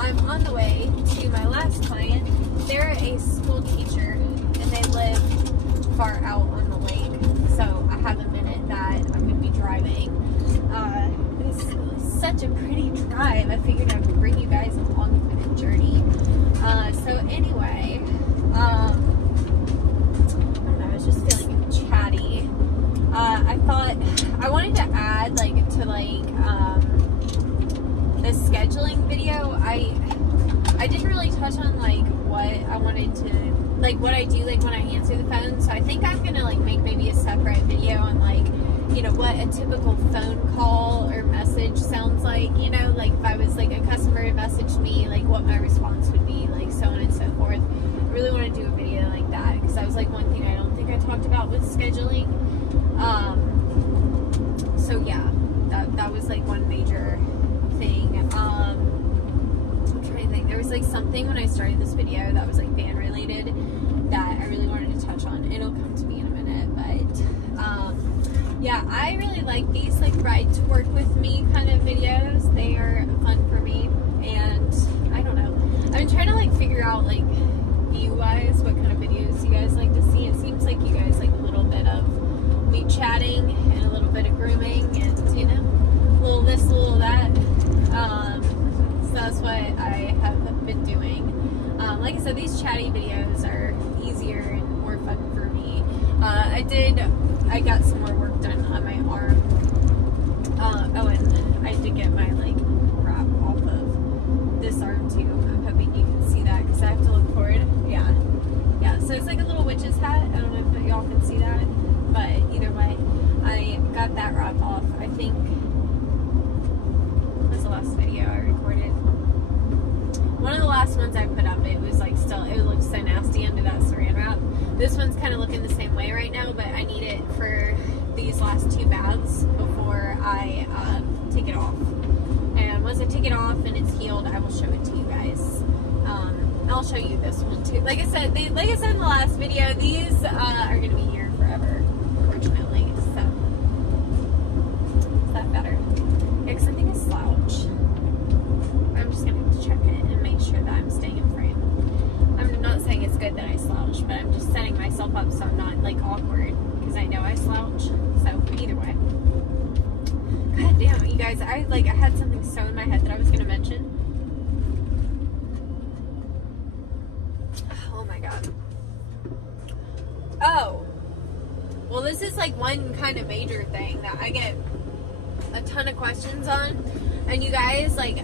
I'm on the way to my last client. They're a school teacher and they live far out on the lake. So I have a minute that I'm going to be driving. It's such a pretty drive. I figured I would bring you guys along for the journey. So anyway, I don't know, I was just feeling chatty. I thought I wanted to add the scheduling video. I didn't really touch on what I wanted to, what I do when I answer the phone. So I think I'm gonna make maybe a separate video on what a typical phone call or message sounds like. If I was a customer messaged me, what my response would be, so on and so forth. I really want to do a video like that because that was one thing I don't think I talked about with scheduling. So yeah, that was one major thing. I'm trying to think. There was something when I started this video that was van related that I really wanted to touch on. It'll come to me in a minute, but yeah, I really like these ride to work with me kind of videos. They are fun for me, and I don't know. I've been trying to figure out view wise what kind of videos you guys like to see. It seems like you guys like a little bit of me chatting and a little bit of grooming and a little this, a little that. So that's what I have been doing. Like I said, these chatty videos are easier and more fun for me. I got some more work done on my arm. Oh, and I did get my wrap off of this arm too. I'm hoping you can see that because I have to look forward. Yeah. So it's a little witch's hat. I don't know if y'all can see that, but either way, I got that wrap off. I think what was the last video I recorded? One of the last ones I put up, it was still, it looked so nasty under that saran wrap. This one's kind of looking the same way right now, but I need it for these last 2 baths before I take it off. And once I take it off and it's healed, I will show it to you guys. I'll show you this one too. Like I said in the last video, these are going to be here forever, unfortunately. So, is that better? Yeah, because I think I slouch. I'm just going to have to check it and make sure that I'm staying in frame. I'm not saying it's good that I slouch, but I'm just setting myself up so I'm not awkward, because I know I slouch. So either way. God damn, you guys, I had something so in my head that I was gonna mention. Oh my god. Oh. Well, this is one kind of major thing that I get a ton of questions on. And you guys, I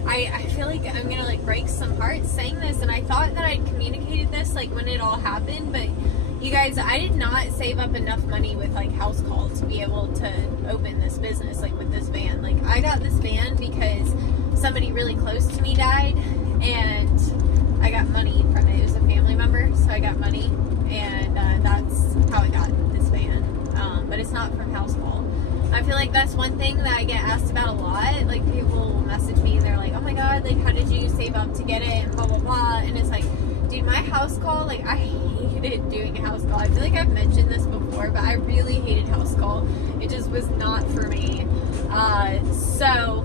feel like I'm gonna break some hearts saying this, and I thought that I'd communicated this when it all happened, but you guys, I did not save up enough money with house call to be able to open this business with this van. I got this van because somebody really close to me died, and I got money from it. It was a family member, so I got money, and that's how I got this van. But it's not from house call. I feel like that's one thing that I get asked about a lot. People will message me and they're like, oh my god, how did you save up to get it, and blah blah blah. And it's dude, my house call, I hated doing a house call. I feel like I've mentioned this before, but I really hated house call. It just was not for me. So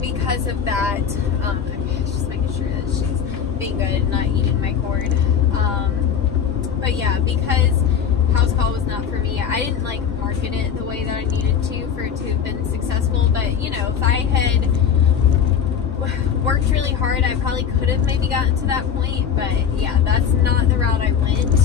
because of that, I'm just making sure that she's being good and not eating my cord. But yeah, because house call was not for me, I didn't market it the way that I needed to for it to have been successful. But if I had worked really hard, I probably could have maybe gotten to that point. But yeah, that's not the route I went.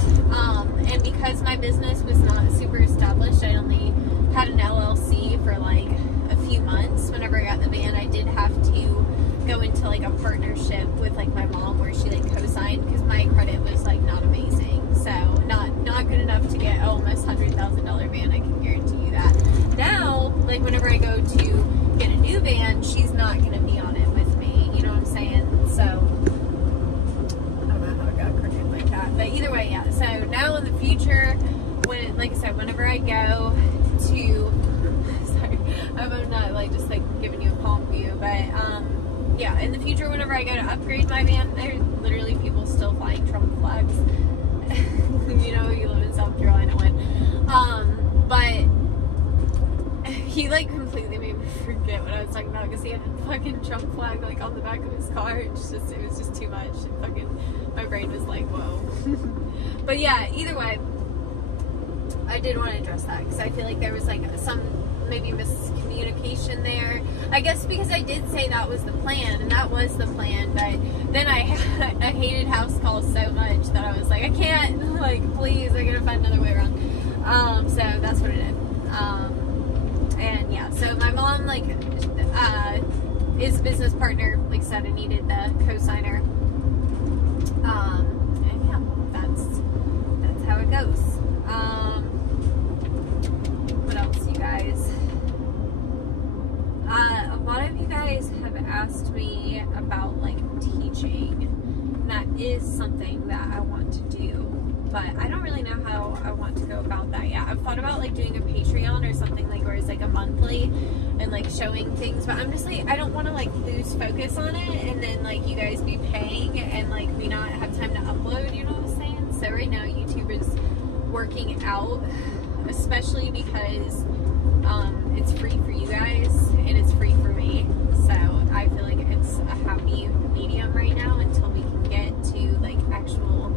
And because my business was not super established, I only had an LLC for a few months. Whenever I got the van, I did have to go into a partnership with my mom, where she co-signed, because my credit was not amazing. So not good enough to get almost $100,000 van. I can guarantee you that. Now, whenever I go to get a new van, she's not going to be on it with me. You know what I'm saying? So I don't know how it got crooked like that. But either way, yeah. So now in the future, like I said, whenever I go to, sorry, I'm not just giving you a palm view, but yeah, in the future, whenever I go to upgrade my van, there's literally people still flying Trump flags. You live in South Carolina when. But he like completely made me forget what I was talking about because he had a fucking Trump flag like on the back of his car. It was just too much. My brain was like, whoa. But yeah, either way, I did want to address that because I feel like there was like some maybe miscommunication there. I guess because I did say that was the plan, and that was the plan, but then I hated house calls so much that I was like, I can't, like, please, I gotta find another way around. So that's what it is. And yeah, so my mom, like, is a business partner, like I said, I needed the co-signer. And yeah, that's how it goes. What else, you guys? A lot of you guys have asked me about like teaching. And that is something that I want to do, but I don't really know how I want to go about that yet. I've thought about like doing a Patreon or something like where it's like a monthly and like showing things, but I'm just like, I don't want to like lose focus on it and then like you guys be paying and like me not have time to upload, you know what I'm saying? So right now YouTube is working out, especially because it's free for you guys and it's free for me, so I feel like it's a happy medium right now until we can get to like actual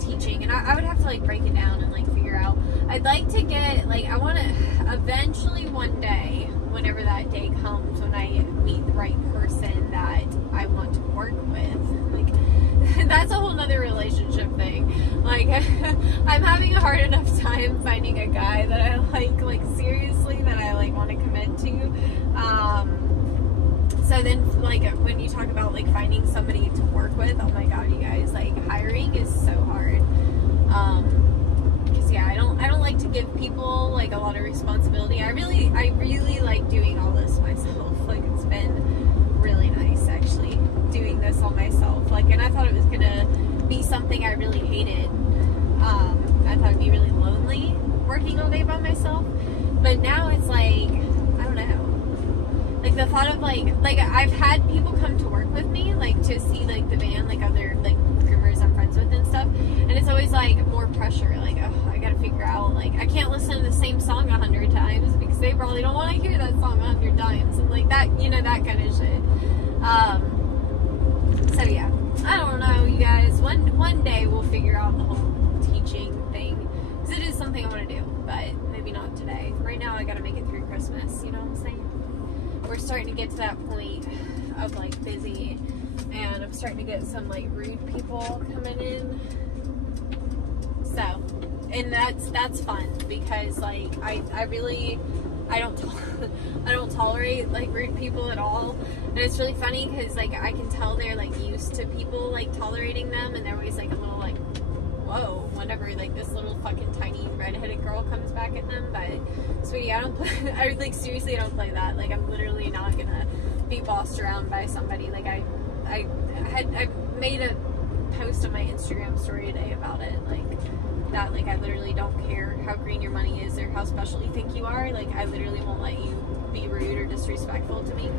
teaching. And I would have to like break it down and like figure out. I'd like to get like, I want to eventually one day, whenever that day comes, when I meet the right person that I want to work with, like that's a whole nother relationship thing. Like I'm having a hard enough time finding a guy that I like seriously, that I like want to commit to. So then like when you talk about like finding somebody to work with, oh my god, you guys, like hiring is so hard. Cause yeah, I don't like to give people like a lot of responsibility. I really like doing all this myself. Like it's been really nice actually doing this all myself. Like, and I thought it was gonna be something I really hated. I thought it'd be really lonely working all day by myself, but now it's like, I don't know, like the thought of like I've had people come to work with me, like to see like the van, like other like groomers I'm friends with and stuff, and it's always like more pressure, like, oh, I gotta figure out, like I can't listen to the same song 100 times because they probably don't want to hear that song 100 times, and like that, you know, that kind of shit. So yeah, I don't know, you guys. One day we'll figure out the whole teaching thing, because it is something I want to do, but maybe not today. Right now I gotta make it through Christmas, you know what I'm saying? We're starting to get to that point of like busy, and I'm starting to get some like rude people coming in. So, and that's fun because like I don't tolerate like rude people at all, and it's really funny because like I can tell they're like used to people like tolerating them, and they're always like a little like, whoa, whenever like this little fucking tiny redheaded girl comes back at them. But sweetie, I don't play, I like seriously don't play that. Like I'm literally not gonna be bossed around by somebody. Like I made a post on my Instagram story today about it, like that, like I literally don't care how green your money is or how special you think you are. Like I literally won't let you be rude or disrespectful to me.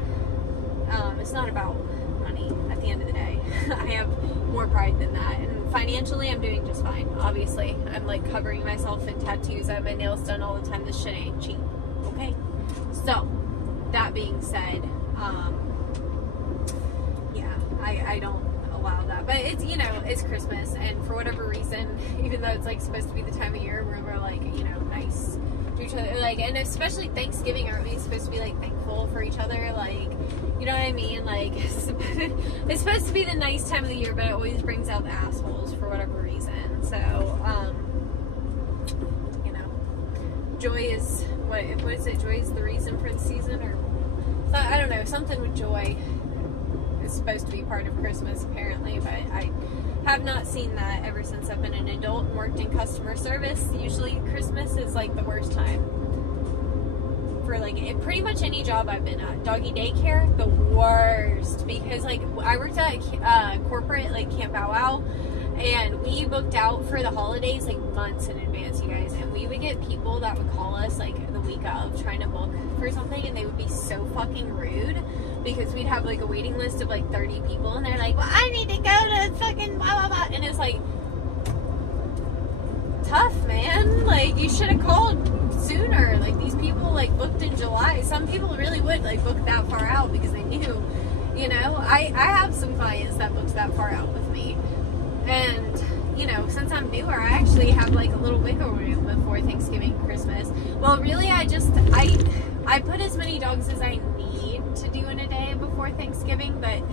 It's not about money at the end of the day. I have more pride than that, and financially I'm doing just fine. Obviously I'm like covering myself in tattoos, I have my nails done all the time. This shit ain't cheap, okay? So that being said, yeah, I don't allow that, but it's, you know, it's Christmas, and for whatever reason, even though it's like supposed to be the time of year where we're like, you know, nice to each other, like, and especially Thanksgiving, aren't we supposed to be like thankful for each other? Like, you know what I mean? Like it's supposed to be the nice time of the year, but it always brings out the assholes for whatever reason. So you know, joy is what is it? Joy is the reason for the season, or I don't know, something with joy is supposed to be part of Christmas apparently, but I have not seen that ever since I've been an adult and worked in customer service. Usually Christmas is like the worst time for like pretty much any job I've been at. Doggy daycare, the worst, because like I worked at corporate, like Camp Bow Wow, and we booked out for the holidays like months in advance, you guys, and we would get people that would call us like the week of trying to book for something, and they would be so fucking rude because we'd have like a waiting list of like 30 people, and they're like, well, I need to go to fucking blah blah blah, and it's like, tough, man. Like, you should have called sooner. Like, these people, like, booked in July. Some people really would, like, book that far out because they knew, you know. I have some clients that booked that far out with me. And, you know, since I'm newer, I actually have, like, a little wiggle room before Thanksgiving and Christmas. Well, really, I put as many dogs as I need to do in a day before Thanksgiving, but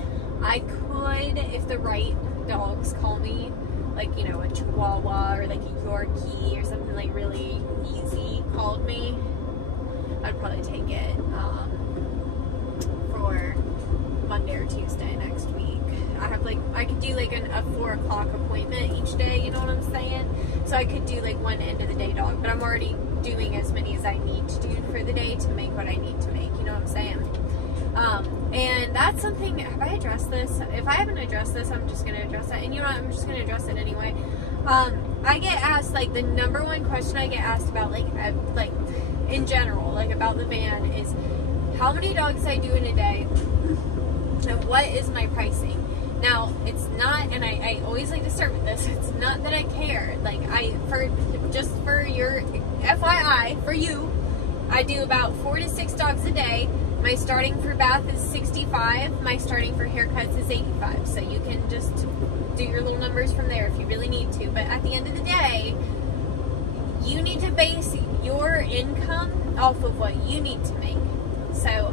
I could, if the right dogs call me, like, you know, a Chihuahua or like a Yorkie or something like really easy called me, I'd probably take it for Monday or Tuesday next week. I could do like a 4 o'clock appointment each day, you know what I'm saying? So I could do like one end of the day dog, but I'm already doing as many as I need to do for the day to make what I need to make, you know what I'm saying? And that's something, have I addressed this? If I haven't addressed this, I'm just going to address it. And you know what, I'm just going to address it anyway. I get asked, like, the number one question I get asked about, like in general, like, about the van is how many dogs I do in a day and what is my pricing. Now, it's not, and I always like to start with this, it's not that I care. Like, just for your FYI, for you, I do about 4 to 6 dogs a day. My starting for bath is $65. My starting for haircuts is $85. So you can just do your little numbers from there if you really need to. But at the end of the day, you need to base your income off of what you need to make. So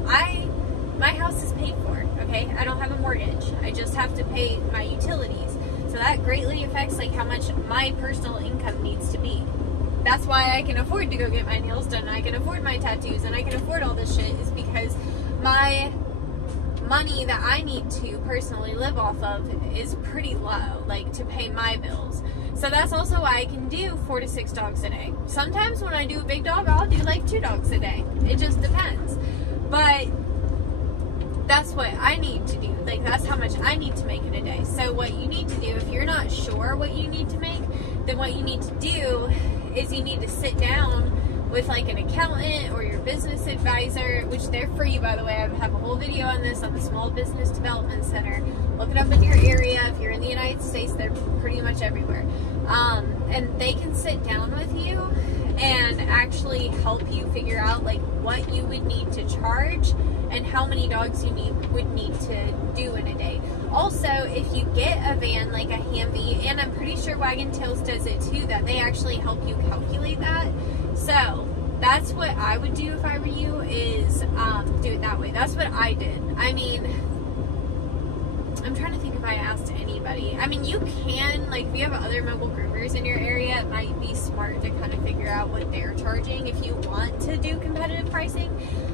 my house is paid for, okay? I don't have a mortgage. I just have to pay my utilities. So that greatly affects like how much my personal income needs to be. That's why I can afford to go get my nails done, I can afford my tattoos, and I can afford all this shit, is because my money that I need to personally live off of is pretty low, like, to pay my bills. So that's also why I can do 4 to 6 dogs a day. Sometimes when I do a big dog, I'll do like 2 dogs a day. It just depends. But that's what I need to do. Like, that's how much I need to make in a day. So what you need to do, if you're not sure what you need to make, then what you need to do is you need to sit down with like an accountant or your business advisor, which they're free, by the way. I have a whole video on this on the Small Business Development Center. Look it up in your area. If you're in the United States, they're pretty much everywhere. And they can sit down with you and actually help you figure out like what you would need to charge and how many dogs you would need to do in a day. Also, if you get a van like a Humvee, and I'm pretty sure Wagon Tails does it too, that they actually help you calculate that. So that's what I would do if I were you, is do it that way. That's what I did. I mean, I'm trying to think if I asked anybody. I mean, you can, like, if you have other mobile groomers in your area, it might be smart to kind of figure out what they're charging if you want to do competitive pricing.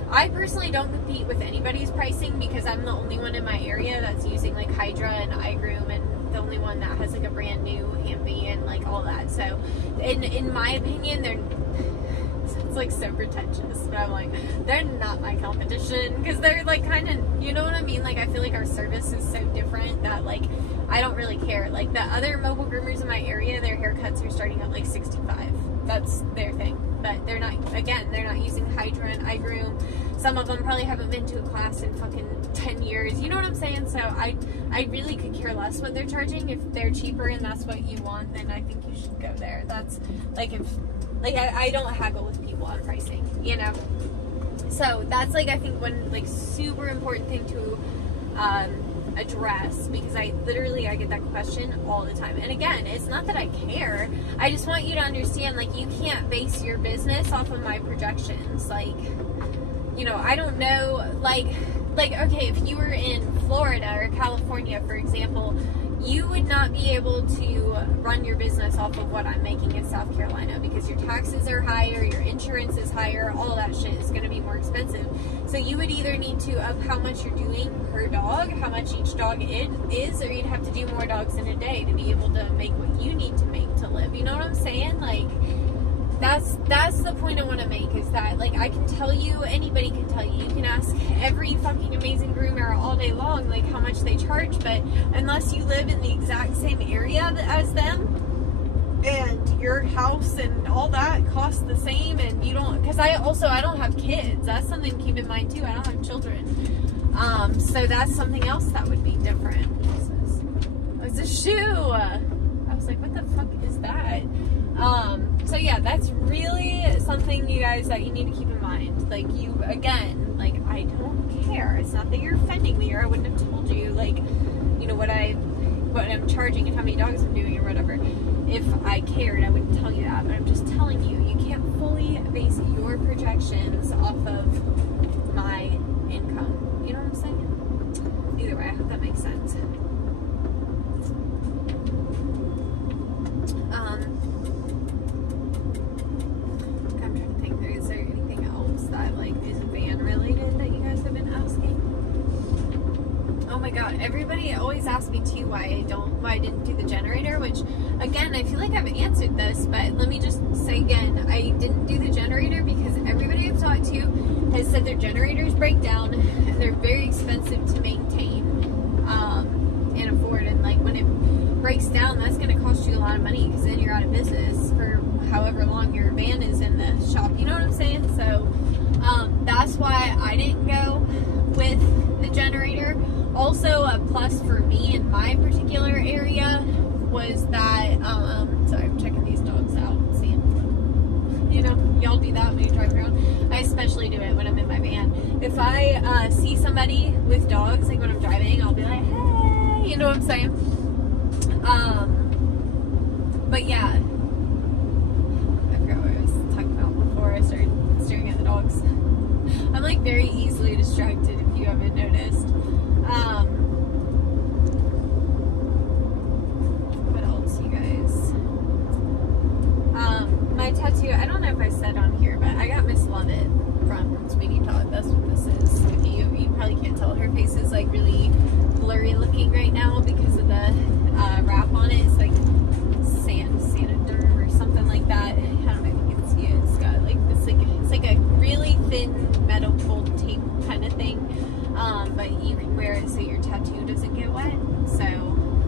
I personally don't compete with anybody's pricing because I'm the only one in my area that's using like Hydra and iGroom, and the only one that has like a brand new Humvee and like all that. So in my opinion, it's like so pretentious, but I'm like, they're not my competition because they're like kind of, you know what I mean? Like, I feel like our service is so different that like I don't really care. Like, the other mobile groomers in my area, their haircuts are starting at like $65. That's their thing. But they're not, again, they're not using Hydra and iGroom. Some of them probably haven't been to a class in fucking 10 years. You know what I'm saying? So I really could care less what they're charging. If they're cheaper and that's what you want, then I think you should go there. That's like, if, like, I don't haggle with people on pricing, you know? So that's like, I think one like super important thing to address, because I get that question all the time. And again, it's not that I care, I just want you to understand, like, you can't base your business off of my projections. Like, you know, I don't know, like okay, if you were in Florida or California, for example, you would not be able to run your business off of what I'm making in South Carolina, because your taxes are higher, your insurance is higher, all that shit is going to be more expensive. So you would either need to up how much you're doing per dog, how much each dog is, or you'd have to do more dogs in a day to be able to make what you need to make to live. You know what I'm saying? Like, that's the point I want to make, is that, like, I can tell you, anybody can tell you, you can ask every fucking amazing groomer all day long, like, how much they charge, but unless you live in the exact same area as them, and your house and all that costs the same, and you don't, because I don't have kids, that's something to keep in mind too, I don't have children, so that's something else that would be different. It's a shoe. I was was like, what the fuck is that? So yeah, that's really something, you guys, that you need to keep in mind. Like, you, again, like, I don't care. It's not that you're offending me, or I wouldn't have told you, like, you know, what I'm charging and how many dogs I'm doing or whatever. If I cared, I wouldn't tell you that, but I'm just telling you, you can't fully base your projections off of my income. You know what I'm saying? Either way, I hope that makes sense. I'm trying to think, is there anything else that, like, is van related that you guys have been asking? Oh my god, everybody always asks me too why I didn't do the generator, which, again, I feel like I've answered this, but let me just say again, I didn't do the generator because everybody I've talked to has said their generators break down, and they're very expensive to maintain, and afford, and like, when it breaks down, that's going to cost you a lot of money, because then you're out of business for however long your van is in the shop, you know what I'm saying? So, that's why I didn't go with the generator. Also, a plus for me in my particular area was that, sorry, I'm checking these dogs out, seeing, you know, y'all do that when you drive around. I especially do it when I'm in my van. If I see somebody with dogs, like when I'm driving, I'll be like, hey, you know what I'm saying? But yeah, I forgot what I was talking about before I started staring at the dogs. I'm like very easily distracted, if you haven't noticed. What else, you guys? My tattoo, I don't know if I said on here, but I got Miss Lovett from Sweeney Todd. That's what this is. You probably can't tell. Her face is like really blurry looking right now because of the wrap on it. It's like Sanaderm or something like that. I don't know if you can see it. It's got like this, it's like a really thin medical tape kind of thing. But you can wear it so your tattoo doesn't get wet. So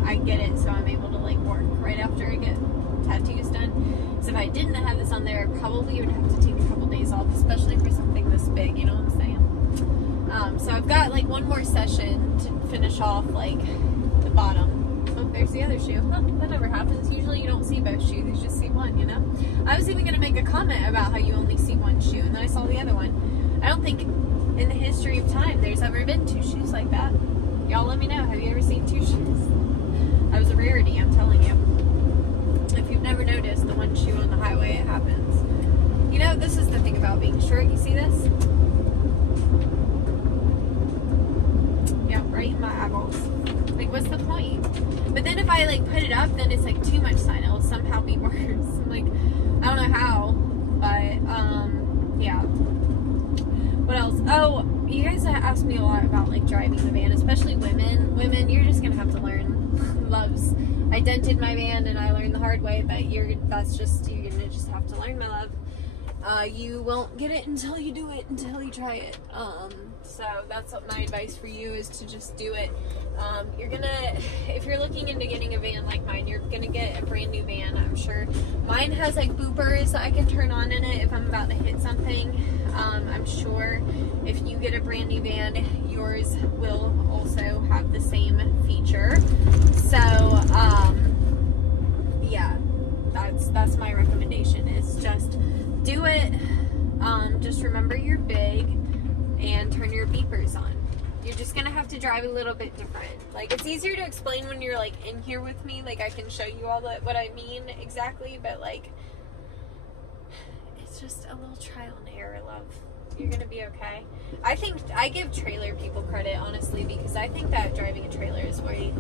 I get it, so I'm able to like work right after I get tattoos done. So if I didn't have this on there, I probably would have to take a couple days off, especially for something this big, you know what I'm saying? So I've got like one more session to finish off like the bottom. Oh, there's the other shoe. Huh, that never happens. Usually you don't see both shoes, you just see one, you know? I was even gonna make a comment about how you only see one shoe, and then I saw the other one. I don't think in the history of time there's ever been two shoes like that. Y'all let me know, have you ever seen two shoes? That was a rarity, I'm telling you. If you've never noticed, the one shoe on the highway, it happens. You know, this is the thing about being short. You see this? Yeah, right in my eyeballs. Like, what's the point? But then if I, like, put it up, then it's, like, too much sign. It'll somehow be worse. Like, I don't know how, but, yeah. What else? Oh, you guys asked me a lot about, like, driving the van, especially women. Women, you're just gonna have to learn. Loves. I dented my van and I learned the hard way, but you're gonna just have to learn, my love. You won't get it until you do it, until you try it. So that's what my advice for you is, to just do it. If you're looking into getting a van like mine, you're gonna get a brand new van, I'm sure. Mine has like boopers that I can turn on in it if I'm about to hit something. I'm sure if you get a brand new van, yours will also have the same feature. So, yeah, that's my recommendation, is just do it. Just remember you're big and turn your beepers on. You're just gonna have to drive a little bit different. Like, it's easier to explain when you're like in here with me. Like, I can show you all what I mean exactly, but like, it's just a little trial and error, love. You're gonna be okay. I think I give trailer people credit, honestly, because I think that driving a trailer is way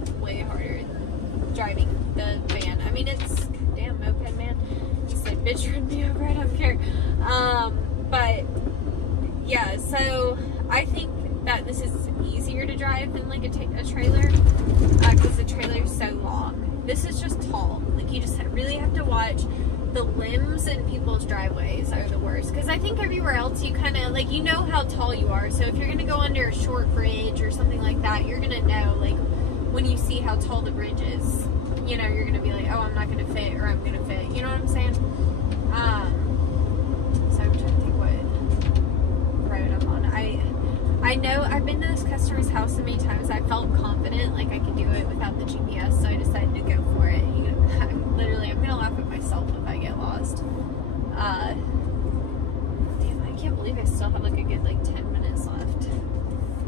harder than driving the van. I mean, it's damn moped, man. He said, bitch, run me over, I don't care. But yeah, so I think that this is easier to drive than like a trailer, because the trailer is so long. This is just tall. Like, you just really have to watch. The limbs in people's driveways are the worst, because I think everywhere else you kind of like, you know how tall you are, so if you're gonna go under a short bridge or something like that, you're gonna know, like, when you see how tall the bridge is, you know, you're gonna be like, oh, I'm not gonna fit, or I'm gonna fit, you know what I'm saying? So I'm trying to think what road I'm on. I know I've been to this customer's house so many times, I felt confident like I could do it without the GPS, so I decided to go for it. I'm fast. Damn, I can't believe I still have like a good like 10 minutes left.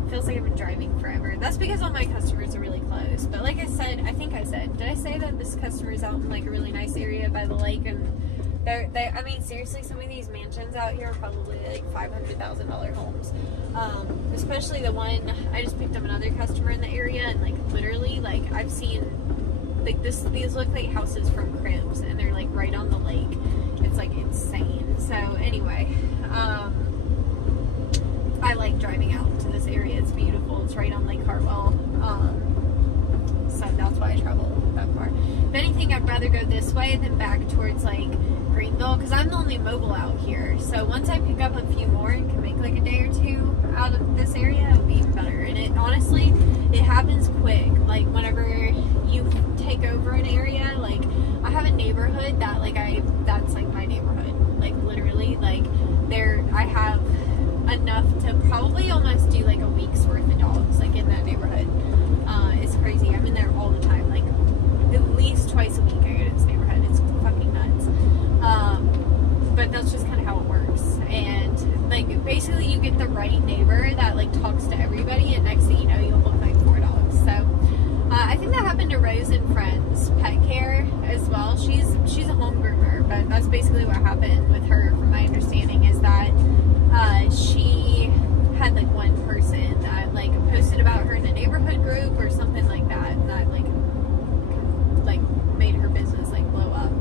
Feels like I've been driving forever. That's because all my customers are really close. But like I said, did I say that this customer is out in like a really nice area by the lake? And I mean, seriously, some of these mansions out here are probably like $500,000 homes. Especially the one, I just picked up another customer in the area, and like literally, like I've seen, like these look like houses from Cribs, and they're like right on the lake. It's like insane. So anyway, I like driving out to this area. It's beautiful. It's right on Lake Hartwell. So that's why I travel that far. If anything, I'd rather go this way than back towards like Greenville, because I'm the only mobile out here. So once I pick up a few more and can make like a day or two out of this area, it would be even better. And it honestly, it happens quick. Like whenever you take over an area, like I have a neighborhood that that's like my neighborhood. Like literally, like I have enough to probably almost do like a week's worth of dogs like in that neighborhood. It's crazy. I'm in there all the time, like at least twice a week I go to this neighborhood. It's fucking nuts. But that's just kind of how it works. And like basically you get the right neighbor that like talks to everybody, and next thing you know, you'll look like 4 dogs. So I think that happened to Rose and Friends Pet Care as well. She's a home groomer, but that's basically what happened with her, from my understanding, is that she had like one person that like posted about her in a neighborhood group or something like that, and that like made her business like blow up.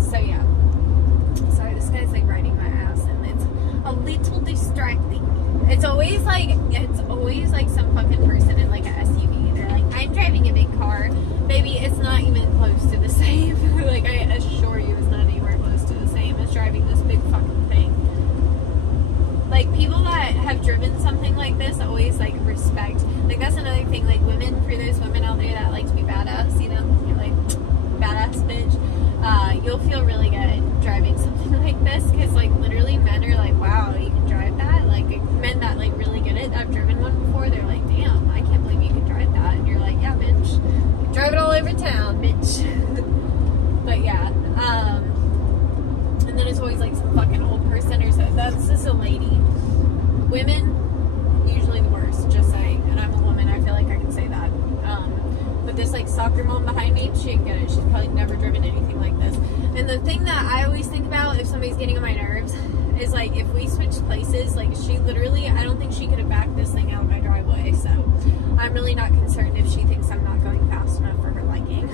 So yeah. Sorry, this guy's like riding my ass, and it's a little distracting. It's always like some fucking person in like an SUV. They're like, I'm driving a big car. Baby, it's not even close to the same. Like, I assure you, it's not anywhere close to the same as driving this big fucking thing. Like, people that have driven something like this always like respect. Like, that's another thing. Like, women, for those women out there that like to be badass, you know, you're like badass bitch. You'll feel really good driving something like this, because like literally men are like, wow, you can drive that. Like men that like really get it, I've driven one before, they're like, damn, I can't believe you can drive that. And you're like, yeah, bitch, you can drive it all over town, bitch. But yeah, and then it's always like some fucking old person or so. That's just a lady. Women, usually the worst, just saying. And I'm a woman, I feel like I can say that. But this like soccer mom behind me, she didn't get it. She's probably never driven anything like this. And the thing that I always think about if somebody's getting on my nerves is like, if we switch places, like she literally, I don't think she could have backed this thing out of my driveway. So I'm really not concerned if she thinks I'm not going fast enough for her liking.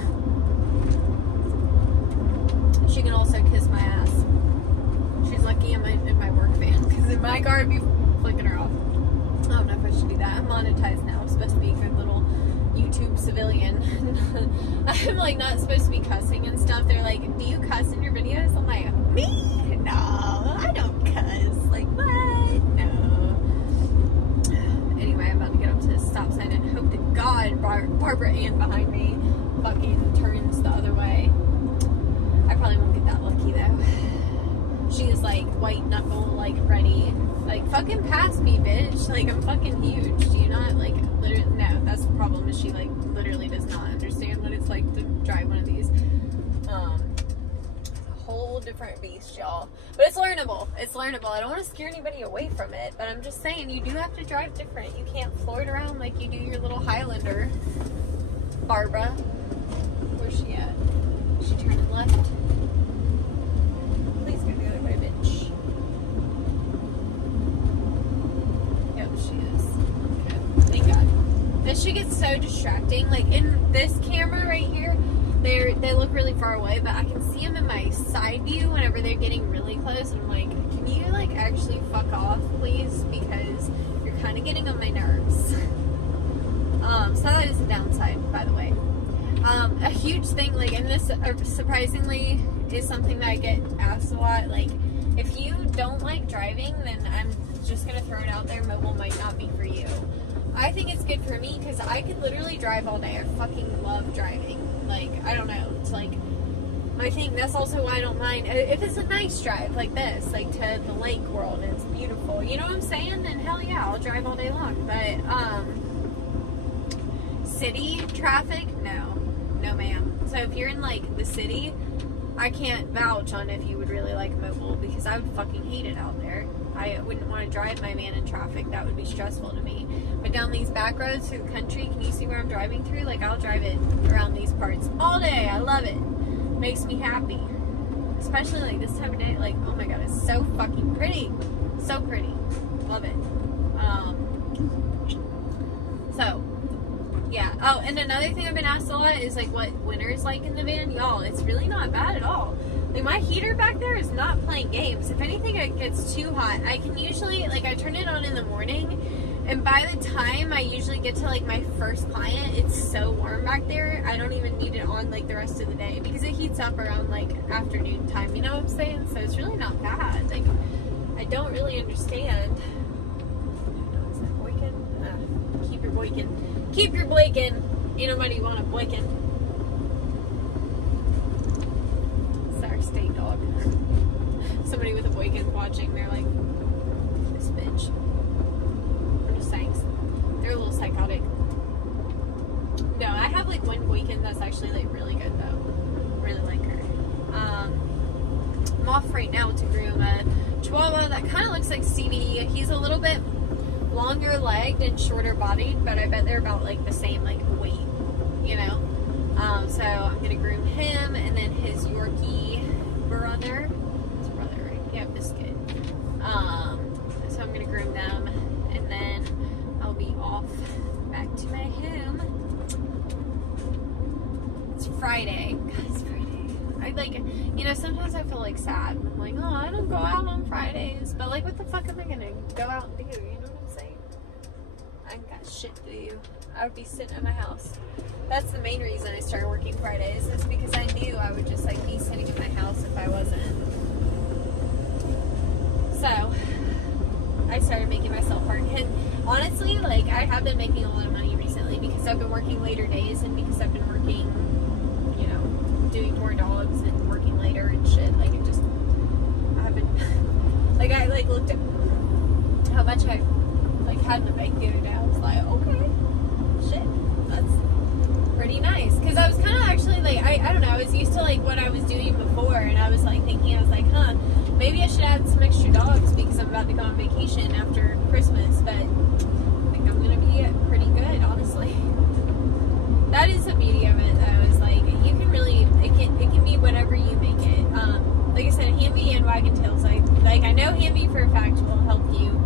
She can also kiss my ass. She's lucky in my work van, because in my car I'd be flicking her off. I don't know if I should do that. I'm monetized now. I'm supposed to be a good little YouTube civilian. I'm like not supposed to be cussing and stuff. They're like, do you cuss in your videos? I'm like, me? No, I don't cuss. Like, what? No. Anyway, I'm about to get up to this stop sign and hope to God Barbara Ann behind me fucking turns the other way. I probably won't get that lucky though. She is like white knuckle, like ready. Like, fucking pass me, bitch. Like, I'm fucking huge. Do you not, like, literally, no, that's the problem, is she, like, literally does not understand what it's like to drive one of these. A whole different beast, y'all. But it's learnable. It's learnable. I don't want to scare anybody away from it, but I'm just saying, you do have to drive different. You can't floor it around like you do your little Highlander. Barbara. Where's she at? Is she turning left? Please go the other way, bitch. She is. Okay. Thank God. And she gets so distracting. Like in this camera right here, they look really far away, but I can see them in my side view whenever they're getting really close. And I'm like, can you like actually fuck off, please? Because you're kind of getting on my nerves. So that is a downside, by the way. A huge thing, like, and this surprisingly is something that I get asked a lot. Like, if you don't like driving, then I'm just gonna throw it out there, mobile might not be for you. I think it's good for me because I could literally drive all day. I fucking love driving. Like, I don't know, it's like, I think that's also why I don't mind if it's a nice drive like this, like to the lake world and it's beautiful, you know what I'm saying, then hell yeah, I'll drive all day long. But city traffic, no ma'am. So if you're in like the city, I can't vouch on if you would really like mobile, because I would fucking hate it out there. I wouldn't want to drive my van in traffic. That would be stressful to me. But down these back roads through the country, can you see where I'm driving through? Like, I'll drive it around these parts all day. I love it. Makes me happy. Especially like this time of day. Like, oh my god, it's so fucking pretty. So pretty. Love it. So, yeah. Oh, and another thing I've been asked a lot is like what winter's like in the van. Y'all, it's really not bad at all. Like, my heater back there is not playing games. If anything, it gets too hot. I can usually, like, I turn it on in the morning, and by the time I usually get to, like, my first client, it's so warm back there, I don't even need it on, like, the rest of the day, because it heats up around, like, afternoon time, you know what I'm saying? So it's really not bad. Like, I don't really understand. Is that boykin? Keep your boykin. Keep your boykin. Ain't nobody want a boykin. State dog. Somebody with a boykin watching, they're like, this bitch. I'm just saying, they're a little psychotic. No, I have like one boykin that's actually like really good though. Really like her. I'm off right now to groom a Chihuahua that kind of looks like Stevie. He's a little bit longer legged and shorter bodied, but I bet they're about like the same like weight, you know? So I'm gonna groom him, and then his Yorkie brother. His brother, right? Yeah, Biscuit. So I'm gonna groom them, and then I'll be off back to my home. It's Friday. God, it's Friday. I like, you know, sometimes I feel like sad. I'm like, oh, I don't go out on Fridays, but like, what the fuck am I gonna go out and do? You know what I'm saying? I ain't got shit to do. I would be sitting at my house. That's the main reason I started working Fridays, is because I knew I would just like be sitting at my house if I wasn't. So I started making myself work, and honestly, like, I have been making a lot of money recently because I've been working later days, and because I've been working, you know, doing more dogs and working later and shit. Like, it just, I've been like, I like looked at how much I like had in the bank the other day. I was like, okay, shit, that's pretty nice, because I was kind of actually like, I don't know, I was used to like what I was doing before, and I was like thinking, I was like, huh, maybe I should add some extra dogs because I'm about to go on vacation after Christmas, but I think I'm gonna be pretty good, honestly. That is the beauty of it though, is like, you can really, it can be whatever you make it. Like I said, Hamby and Wagon Tails, like I know Hamby for a fact will help you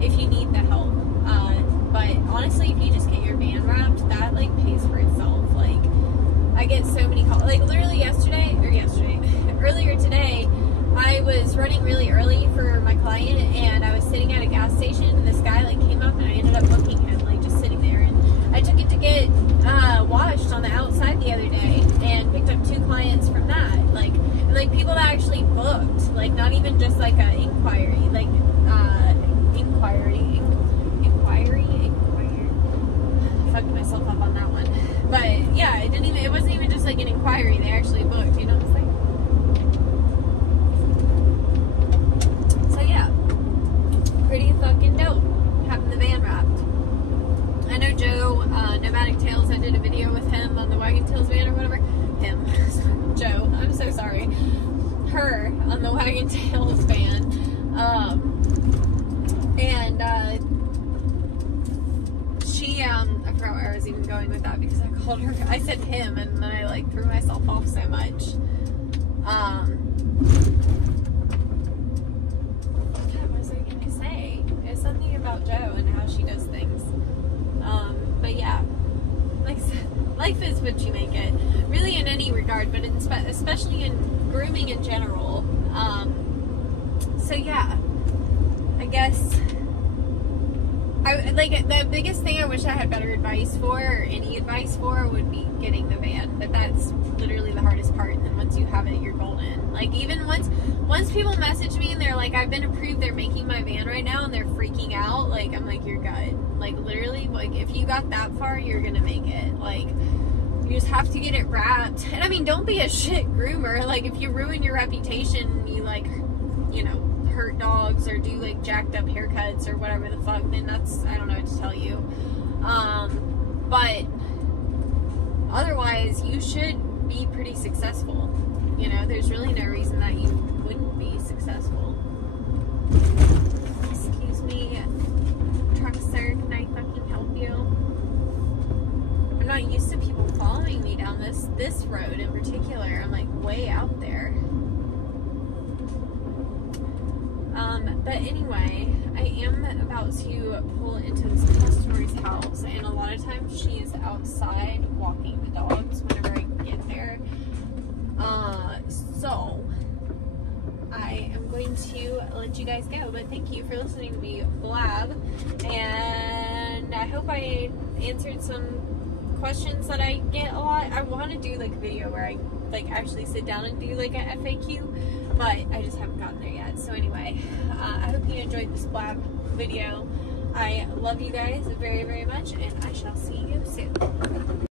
if you need the help. But honestly, if you just get your van wrapped, that like pays for itself. Like, I get so many calls. Like, literally earlier today, I was running really early for my client, and I was sitting at a gas station, and this guy like came up, and I ended up booking him, like just sitting there, and I took it to get washed on the outside the other day, and picked up 2 clients from that. Like people that actually booked, like not even just like a inquiry, like inquiry. Fucked myself up on that one, but yeah, it wasn't even just like an inquiry. They actually booked, you know what I'm saying? So yeah, pretty fucking dope having the van wrapped. I know Joe, Nomadic Tails, I did a video with him on the Wagon Tails van or whatever. Him, Joe, I'm so sorry. Her on the Wagon Tails van, and she, I forgot where I was even going with that, because I called her, I said him, and then I like threw myself off so much. What was I gonna say? It's something about Joe and how she does things. But yeah, like I said, life is what you make it, really, in any regard, but especially in grooming in general. So yeah, I guess like the biggest thing I wish I had better advice for, or any advice for, would be getting the van. But that's literally the hardest part. And then once you have it, you're golden. Like, even once people message me and they're like, I've been approved, they're making my van right now, and they're freaking out, like, I'm like, you're good. Like, literally, like, if you got that far, you're gonna make it. Like, you just have to get it wrapped. And I mean, don't be a shit groomer. Like, if you ruin your reputation, you like, you know, hurt dogs or do like jacked up haircuts or whatever the fuck, then that's, I don't know what to tell you. But otherwise, you should be pretty successful. You know, there's really no reason that you wouldn't be successful. Excuse me, truck sir, can I fucking help you? I'm not used to people following me down this road in particular. I'm like way out there. But anyway, I am about to pull into this customer's house, and a lot of times she is outside walking the dogs whenever I get there. So I am going to let you guys go, but thank you for listening to me blab, and I hope I answered some questions that I get a lot. I want to do like a video where I like actually sit down and do like a FAQ, but I just haven't gotten there yet. So anyway, I hope you enjoyed this blab video. I love you guys very, very much, and I shall see you soon.